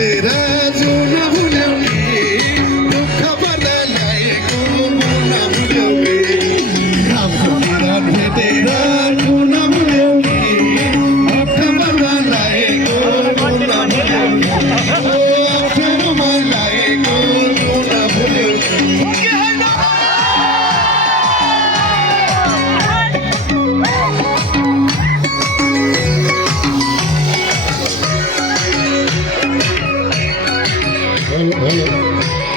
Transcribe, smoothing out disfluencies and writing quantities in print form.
तेरा जो न भूलोगे दुख बदलाए को न भूलोगे तेरा जो न भूलोगे दुख बदलाए को न भूलोगे फिर मलाए को न भूलोगे hello.